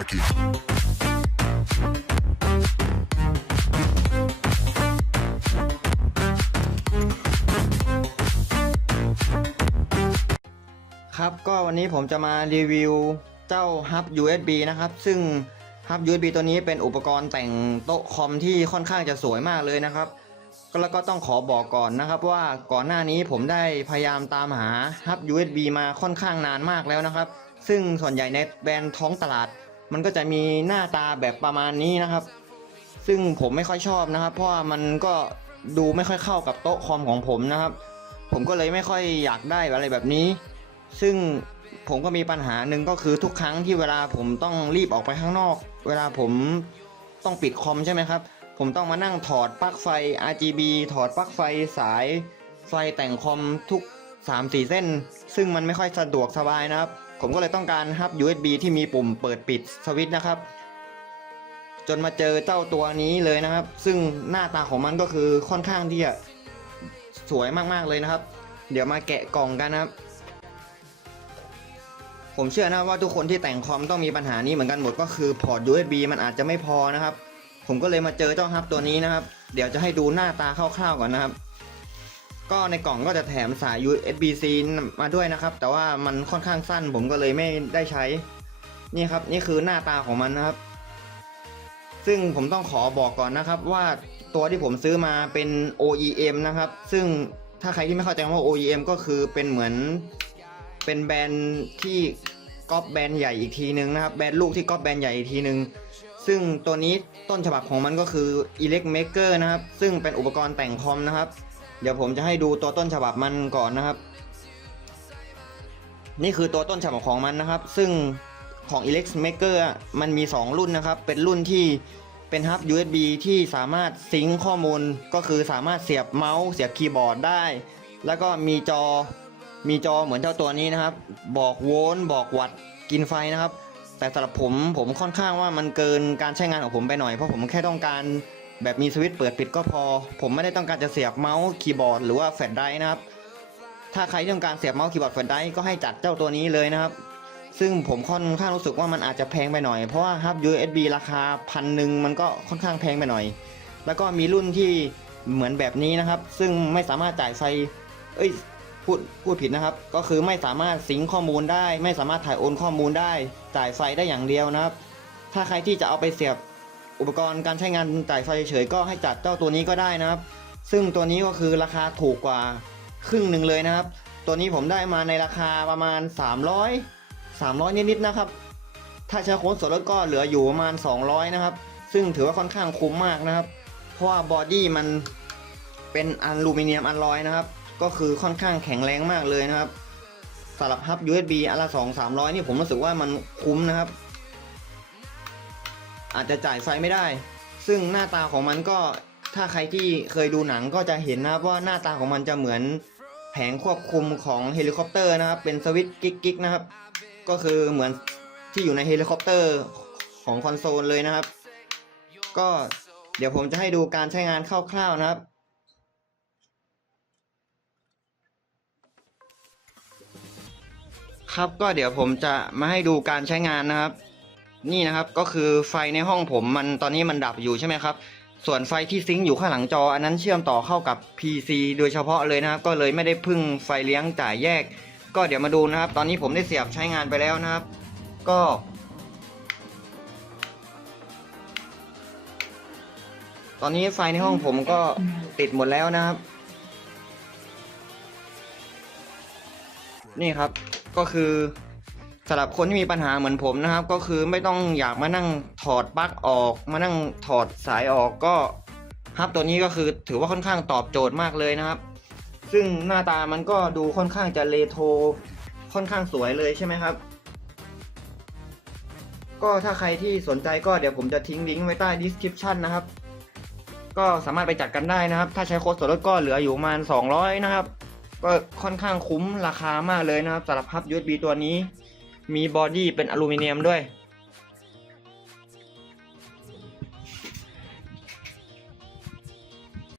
it. ครับก็วันนี้ผมจะมารีวิวเจ้าฮับ USB นะครับ ซึ่งฮับ USB ตัวนี้เป็นอุปกรณ์แต่งโต๊ะคอมที่ค่อนข้างจะสวยมากเลยนะครับก็แล้วก็ต้องขอบอกก่อนนะครับว่าก่อนหน้านี้ผมได้พยายามตามหาฮับ USB มาค่อนข้างนานมากแล้วนะครับ ซึ่งส่วนใหญ่ในแบรนด์ท้องตลาด มันก็จะมีหน้าตาแบบประมาณนี้นะครับ ซึ่งผมไม่ค่อยชอบนะครับ เพราะว่ามันก็ดูไม่ค่อยเข้ากับโต๊ะคอมของผมนะครับ ผมก็เลยไม่ค่อยอยากได้อะไรแบบนี้ ซึ่งผมก็มีปัญหาหนึ่งก็คือทุกครั้งที่เวลาผมต้องรีบออกไปข้างนอก เวลาผมต้องปิดคอมใช่ไหมครับ ผมต้องมานั่งถอดปลั๊กไฟ RGB ถอดปลั๊กไฟสายไฟแต่งคอมทุก 3-4 เส้น ซึ่งมันไม่ค่อยสะดวกสบายนะครับ ผมก็เลยต้องการฮับ USB ที่มีปุ่มเปิดปิดสวิตช์นะครับ จนมาเจอเจ้าตัวนี้เลยนะครับ ซึ่งหน้าตาของมันก็คือค่อนข้างที่จะสวยมากๆเลยนะครับ เดี๋ยวมาแกะกล่องกันนะครับ ผมเชื่อนะว่าทุกคนที่แต่งคอมต้องมีปัญหานี้เหมือนกันหมดก็คือพอร์ต USB มันอาจจะไม่พอนะครับ ผมก็เลยมาเจอเจ้าฮับตัวนี้นะครับ เดี๋ยวจะให้ดูหน้าตาคร่าวๆก่อนนะครับ ก็ในกล่องก็จะแถมสาย USB-C มาด้วยนะครับ แต่ว่ามันค่อนข้างสั้นผมก็เลยไม่ได้ใช้ นี่ครับ นี่คือหน้าตาของมันนะครับ ซึ่งผมต้องขอบอกก่อนนะครับว่าตัวที่ผมซื้อมาเป็น OEM นะครับ ซึ่งถ้าใครที่ไม่เข้าใจว่า OEM ก็คือเป็นเหมือนเป็นแบรนด์ที่ก๊อปแบรนด์ใหญ่อีกทีนึงนะครับ แบรนด์ลูกที่ก๊อปแบรนด์ใหญ่อีกทีนึง ซึ่งตัวนี้ต้นฉบับของมันก็คือ Elect Maker นะครับ ซึ่งเป็นอุปกรณ์แต่งคอมนะครับ เดี๋ยวผมจะให้ดูตัวต้นฉบับมันก่อนนะครับ นี่คือตัวต้นฉบับของมันนะครับ ซึ่งของ Elect Maker อะมันมี 2 รุ่นนะครับ เป็นรุ่นที่เป็นฮับ USB ที่สามารถซิงค์ข้อมูลก็คือสามารถเสียบเมาส์เสียบคีย์บอร์ดได้ แล้วก็มีจอมีจอเหมือนเจ้าตัวนี้นะครับ บอกโวลต์บอกวัตต์กินไฟนะครับ แต่สำหรับผมผมค่อนข้างว่ามันเกินการใช้งานของผมไปหน่อยเพราะผมแค่ต้องการ แบบมีสวิตช์เปิดปิดก็พอ ผมไม่ได้ต้องการจะเสียบเมาส์คีย์บอร์ดหรือว่าแฟลชไดรฟ์นะครับ ถ้าใครต้องการเสียบเมาส์คีย์บอร์ดแฟลชไดรฟ์ก็ให้จัดเจ้าตัวนี้เลยนะครับ ซึ่งผมค่อนข้างรู้สึกว่ามันอาจจะแพงไปหน่อย เพราะว่าฮับ USB ราคาพันหนึ่งมันก็ค่อนข้างแพงไปหน่อย แล้วก็มีรุ่นที่เหมือนแบบนี้นะครับ ซึ่งไม่สามารถจ่ายไฟ เอ้ยพูดพูดผิดนะครับ ก็คือไม่สามารถซิงข้อมูลได้ ไม่สามารถถ่ายโอนข้อมูลได้ จ่ายไฟได้อย่างเดียวนะครับ ถ้าใครที่จะเอาไปเสียบ อุปกรณ์การใช้งานจ่ายไฟเฉยๆก็ให้จัดเจ้าตัวนี้ก็ได้นะครับ ซึ่งตัวนี้ก็คือราคาถูกกว่าครึ่งหนึ่งเลยนะครับ ตัวนี้ผมได้มาในราคาประมาณ 300 300 นิดๆนะครับ ถ้าใช้โค้ดส่วนลดก็เหลืออยู่ประมาณ 200 นะครับ ซึ่งถือว่าค่อนข้างคุ้มมากนะครับ เพราะว่าบอดี้มันเป็นอลูมิเนียมอลลอยนะครับ ก็คือค่อนข้างแข็งแรงมากเลยนะครับสำหรับฮับ USB อันละ2 300 นี่ผมรู้สึกว่ามันคุ้มนะครับ อาจจะจ่ายไฟไม่ได้ ซึ่งหน้าตาของมันก็ถ้าใครที่เคยดูหนังก็จะเห็นนะครับว่าหน้าตาของมันจะเหมือนแผงควบคุมของเฮลิคอปเตอร์นะครับ เป็นสวิตช์กิ๊กๆนะครับ ก็คือเหมือนที่อยู่ในเฮลิคอปเตอร์ของคอนโซลเลยนะครับ ก็เดี๋ยวผมจะให้ดูการใช้งานคร่าวๆนะครับครับก็เดี๋ยวผมจะมาให้ดูการใช้งานนะครับ นี่นะครับก็คือไฟในห้องผมมันตอนนี้มันดับอยู่ใช่ไหมครับ ส่วนไฟที่ซิงค์อยู่ข้างหลังจอ อันนั้นเชื่อมต่อเข้ากับ PC โดยเฉพาะเลยนะครับ ก็เลยไม่ได้พึ่งไฟเลี้ยงจ่ายแยก ก็เดี๋ยวมาดูนะครับ ตอนนี้ผมได้เสียบใช้งานไปแล้วนะครับ ก็ตอนนี้ไฟในห้องผมก็ติดหมดแล้วนะครับ นี่ครับก็คือ สำหรับคนที่มีปัญหาเหมือนผมนะครับ ก็คือไม่ต้องอยากมานั่งถอดปลั๊กออก มานั่งถอดสายออกก็ฮับตัวนี้ก็คือถือว่าค่อนข้างตอบโจทย์มากเลยนะครับ ซึ่งหน้าตามันก็ดูค่อนข้างจะเลโทรค่อนข้างสวยเลยใช่ไหมครับ ก็ถ้าใครที่สนใจก็เดี๋ยวผมจะทิ้งลิงก์ไว้ใต้ description นะครับ ก็สามารถไปจัดกันได้นะครับ ถ้าใช้โค้ดส่วนลดก็เหลืออยู่ประมาณ200 นะครับ ก็ค่อนข้างคุ้มราคามากเลยนะครับสำหรับฮับ USB ตัวนี้ มีบอดี้เป็นอลูมิเนียมด้วย